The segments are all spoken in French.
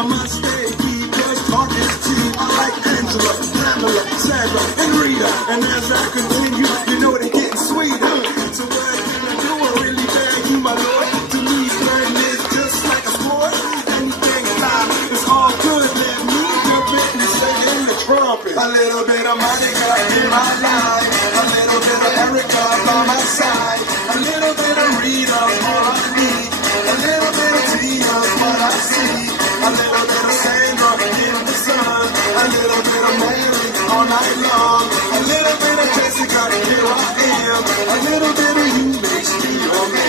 I must stay deep, just talking cheap. I like Angela, Pamela, Sandra, and Rita. And as I continue, you know they're getting sweeter. So what can I do? I really beg you, my lord. To me, flirting is just like a sport. Anything fly, it's all good. Let me jump in and sing in the trumpet. A little bit of Monica in my life, a little bit of Erica by my side, a little bit of Rita, all I need, a little bit of Tina's what I see, a little bit of Sandra in the sun, a little bit of Mary all night long, a little bit of Jessica, here I am, a little bit of you makes me your man.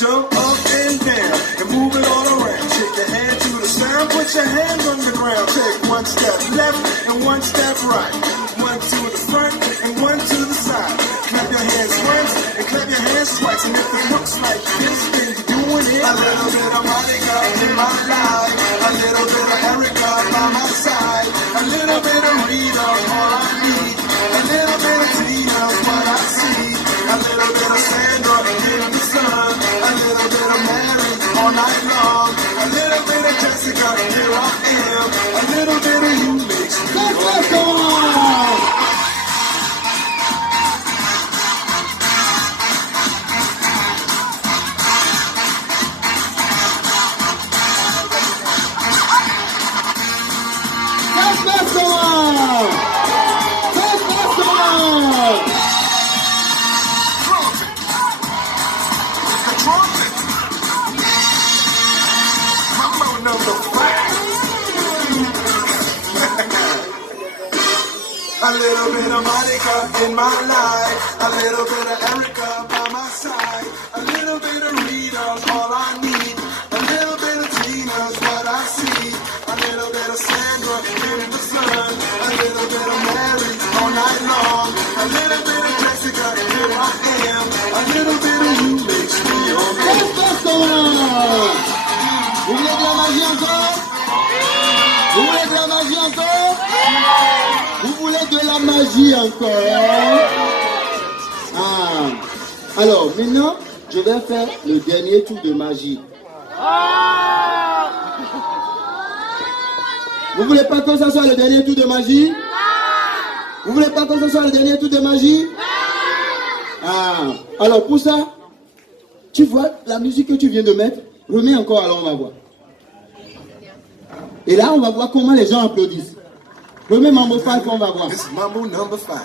Jump up and down and move it all around. Shake your hand to the sound, put your hands on the ground. Take one step left and one step right. One to the front and one to the side. Clap your hands once and clap your hands twice. And if it looks like this, then you're doing it. A little bit of Monica in my life, a little bit of Erica by my side, a little bit of Rita, all I need, a little bit of Tina's what I see, a little bit of Sandra in the sun, a little bit of Mary all night long, a little bit of Jessica, here I am, a little bit of you makes me go. A little bit of Monica in my life, a little bit of Erica by my side, a little bit of Rita's all I need, a little bit of Tina's what I see, a little bit of Sandra in the sun, a little bit of Mary all night long, a little bit of Jessica, here I am, a little bit of you makes me your man. Vous voulez de la magie encore? Vous voulez de la magie encore? Vous voulez de la magie encore? Ah. Alors, maintenant, je vais faire le dernier tour de magie. Vous voulez pas que ça soit le dernier tour de magie? Vous voulez pas que ça soit le dernier tour de magie? Ah. Alors, pour ça, tu vois la musique que tu viens de mettre? Remets encore, alors on va voir. Et là, on va voir comment les gens applaudissent. Remets Mambo 5, on va voir. This is Mambo number 5.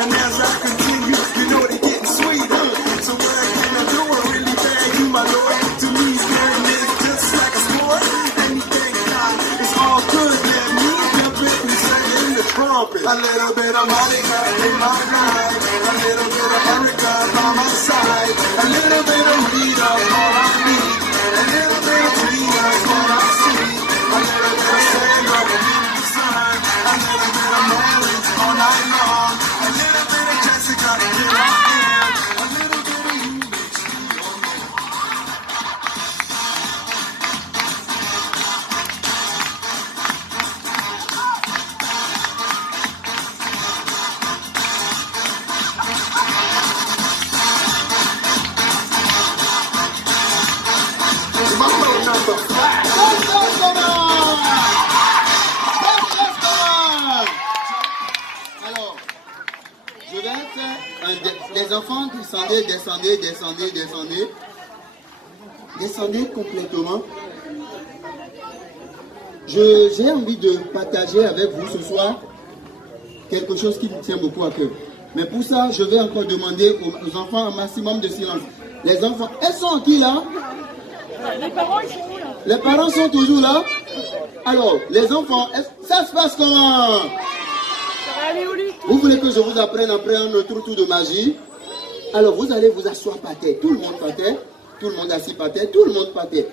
And as I continue, you know they're getting sweeter. So what can I do? I really beg you, my lord. To me, flirting is just like a sport. Anything fly, it's all good. Let me jump in and sing in the trumpet. A little bit of Monica in my life, a little bit of Erica by my side, a little bit of Rita, all I need, a little bit of Tina's what I see, a little bit of Sandra in the sun, a little bit of Mary all night long. A little bit of Jessica, here I am. A little bit of you makes me your man. Mambo number 5. Alors, je vais faire les enfants descendez complètement. J'ai envie de partager avec vous ce soir quelque chose qui me tient beaucoup à cœur. Mais pour ça, je vais encore demander aux enfants un maximum de silence. Les enfants, elles sont qui là? Les parents, ils sont où là? Les parents sont toujours là? Alors, les enfants, ça se passe comment? Ça va aller au lit. Vous voulez que je vous apprenne après un autre tour de magie? Alors, vous allez vous asseoir par terre. Tout le monde par terre. Tout le monde assis par terre. Tout le monde par terre.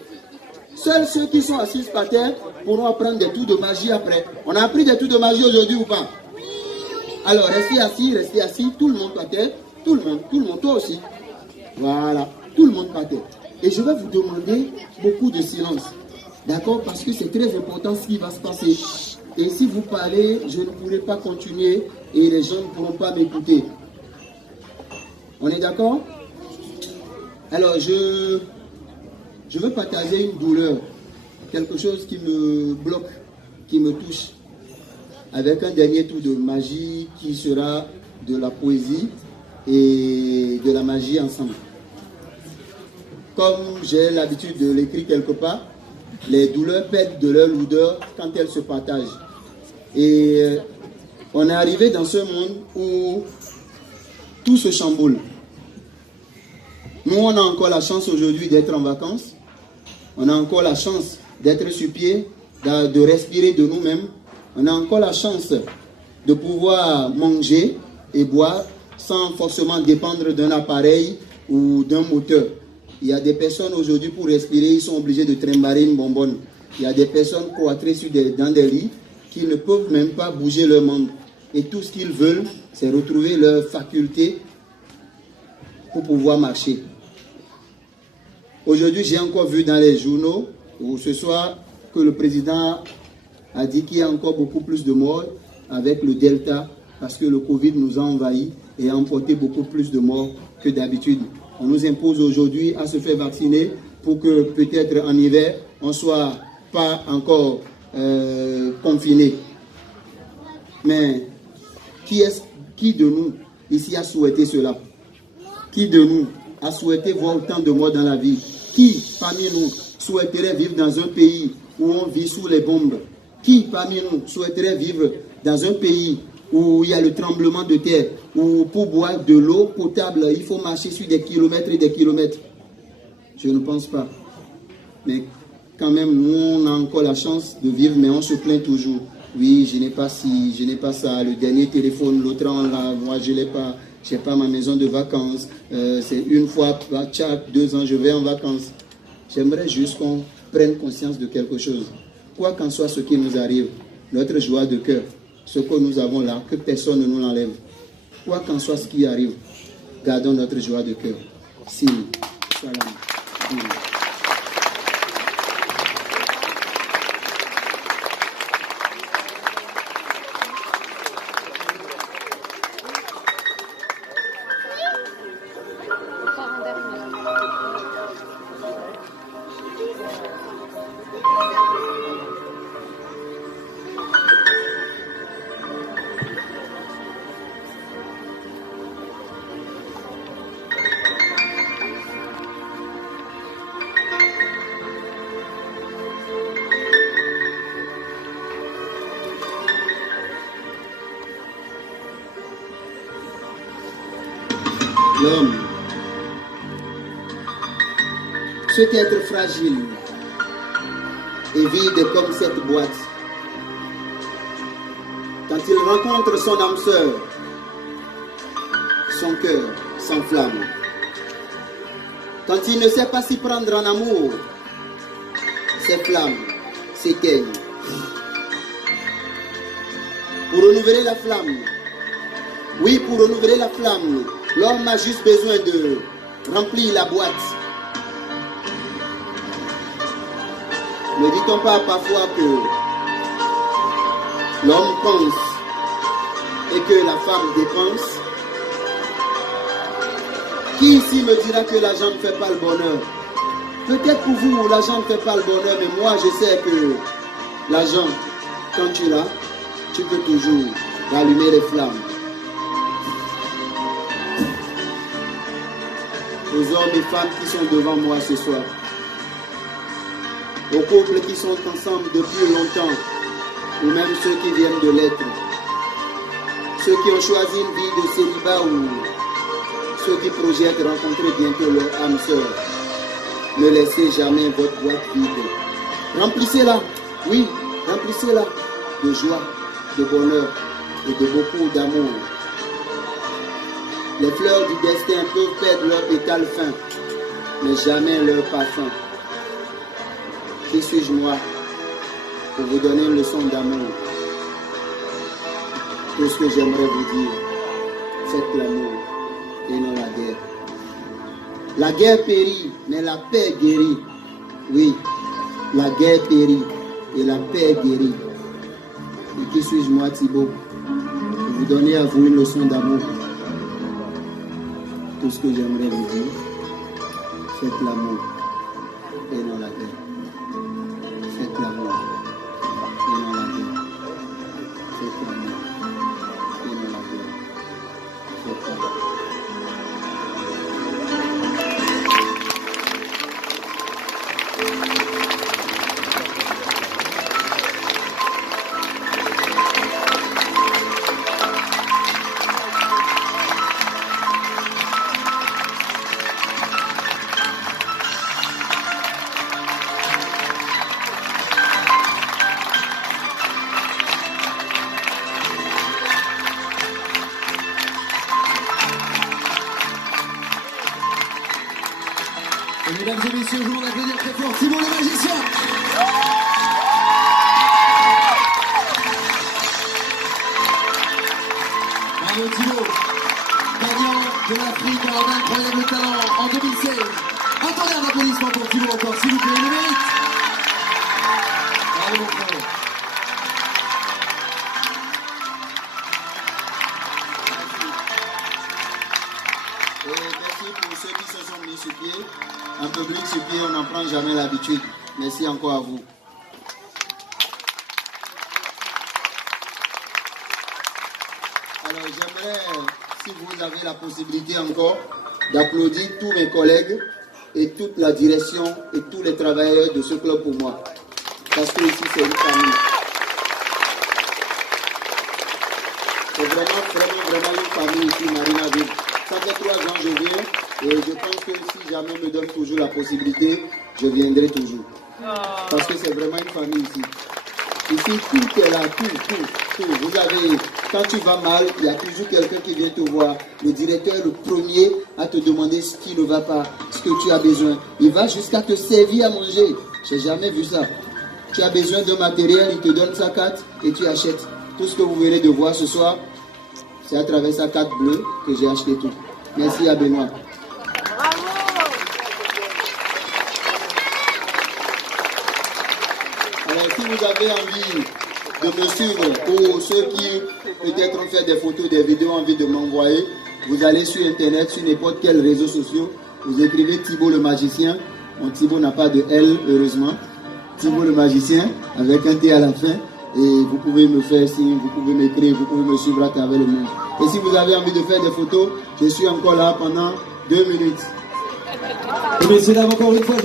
Seuls ceux qui sont assis par terre pourront apprendre des tours de magie après. On a appris des tours de magie aujourd'hui ou pas? Alors, restez assis, tout le monde par terre. Tout le monde, toi aussi. Voilà, tout le monde par terre. Et je vais vous demander beaucoup de silence. D'accord? Parce que c'est très important ce qui va se passer. Et si vous parlez, je ne pourrai pas continuer et les gens ne pourront pas m'écouter. On est d'accord? Alors, je veux partager une douleur, quelque chose qui me bloque, qui me touche, avec un dernier tour de magie qui sera de la poésie et de la magie ensemble. Comme j'ai l'habitude de l'écrire quelque part, les douleurs perdent de leur lourdeur quand elles se partagent. Et on est arrivé dans ce monde où tout se chamboule. Nous, on a encore la chance aujourd'hui d'être en vacances. On a encore la chance d'être sur pied, de respirer de nous-mêmes. On a encore la chance de pouvoir manger et boire sans forcément dépendre d'un appareil ou d'un moteur. Il y a des personnes aujourd'hui, pour respirer, ils sont obligés de trimballer une bonbonne. Il y a des personnes cloîtrées dans des lits qui ne peuvent même pas bouger leurs membres. Et tout ce qu'ils veulent, c'est retrouver leur faculté pour pouvoir marcher. Aujourd'hui, j'ai encore vu dans les journaux, ou ce soir, que le président a dit qu'il y a encore beaucoup plus de morts avec le Delta, parce que le Covid nous a envahis et a emporté beaucoup plus de morts que d'habitude. On nous impose aujourd'hui à se faire vacciner pour que peut-être en hiver, on ne soit pas encore confiné. Mais qui de nous ici a souhaité cela? Qui de nous a souhaité voir autant de morts dans la vie? Qui parmi nous souhaiterait vivre dans un pays où on vit sous les bombes? Qui parmi nous souhaiterait vivre dans un pays où il y a le tremblement de terre, où pour boire de l'eau potable, il faut marcher sur des kilomètres et des kilomètres? Je ne pense pas. Mais quand même, nous, on a encore la chance de vivre, mais on se plaint toujours. Oui, je n'ai pas ci, je n'ai pas ça. Le dernier téléphone, l'autre en là, moi je ne l'ai pas. Je n'ai pas ma maison de vacances. C'est une fois chaque 2 ans, je vais en vacances. J'aimerais juste qu'on prenne conscience de quelque chose. Quoi qu'en soit ce qui nous arrive, notre joie de cœur, ce que nous avons là, que personne ne nous l'enlève. Quoi qu'en soit ce qui arrive, gardons notre joie de cœur. Si, salam. L'homme, cet être fragile et vide comme cette boîte, quand il rencontre son âme sœur, son cœur s'enflamme. Quand il ne sait pas s'y prendre en amour, ses flammes s'éteignent. Pour renouveler la flamme, oui, pour renouveler la flamme, l'homme a juste besoin de remplir la boîte. Ne dit-on pas parfois que l'homme pense et que la femme dépense? Qui ici me dira que l'argent ne fait pas le bonheur? Peut-être pour vous, l'argent ne fait pas le bonheur, mais moi je sais que l'argent, quand tu l'as, tu peux toujours rallumer les flammes. Aux hommes et femmes qui sont devant moi ce soir, aux couples qui sont ensemble depuis longtemps, ou même ceux qui viennent de l'être, ceux qui ont choisi une vie de célibat ou ceux qui projettent rencontrer bientôt leur âme sœur, ne laissez jamais votre boîte vide. Remplissez-la, oui, remplissez-la de joie, de bonheur et de beaucoup d'amour. Les fleurs du destin peuvent perdre leur pétale fin, mais jamais leur parfum. Qui suis-je moi pour vous donner une leçon d'amour? Tout ce que j'aimerais vous dire, faites l'amour et non la guerre. La guerre périt, mais la paix guérit. Oui, la guerre périt et la paix guérit. Et qui suis-je moi, Thibaut, pour vous donner à vous une leçon d'amour? Tout ce que j'aimerais vous dire, faites l'amour et non la guerre. Faites l'amour et non la guerre. Faites l'amour et non la guerre. Faites l'amour. Et mesdames et messieurs, je vous demande d'applaudir très fort Thibaut le magicien. Bravo Thibaut, gagnant de l'Afrique en incroyable talent en 2016. Attendez un applaudissement pour Thibaut encore, s'il vous plaît, le mérite. Bravo mon frère. Merci pour ceux qui se sont mis sur pied. Un public sur pied, on n'en prend jamais l'habitude. Merci encore à vous. Alors j'aimerais, si vous avez la possibilité encore, d'applaudir tous mes collègues et toute la direction et tous les travailleurs de ce club pour moi. Parce que ici c'est une famille. C'est vraiment une famille ici, Marinaville. Ça fait 3 ans que je viens et je pense que si jamais me donne toujours la possibilité, je viendrai toujours. Parce que c'est vraiment une famille ici. Ici, tout est là, tout. Vous avez, quand tu vas mal, il y a toujours quelqu'un qui vient te voir. Le directeur est le premier à te demander ce qui ne va pas, ce que tu as besoin. Il va jusqu'à te servir à manger. Je n'ai jamais vu ça. Tu as besoin d'un matériel, il te donne sa carte et tu achètes. Tout ce que vous venez de voir ce soir, c'est à travers sa carte bleue que j'ai acheté tout. Merci à Benoît. Alors, si vous avez envie de me suivre, ou ceux qui peut-être ont fait des photos, des vidéos, envie de m'envoyer, vous allez sur Internet, sur n'importe quel réseau social, vous écrivez Thibaut le magicien. Mon Thibaut n'a pas de L, heureusement. Thibaut le magicien, avec un T à la fin. Et vous pouvez me faire signe, vous pouvez m'écrire, vous pouvez me suivre à travers le monde. Et si vous avez envie de faire des photos, je suis encore là pendant 2 minutes. Et messieurs, dames, encore une fois.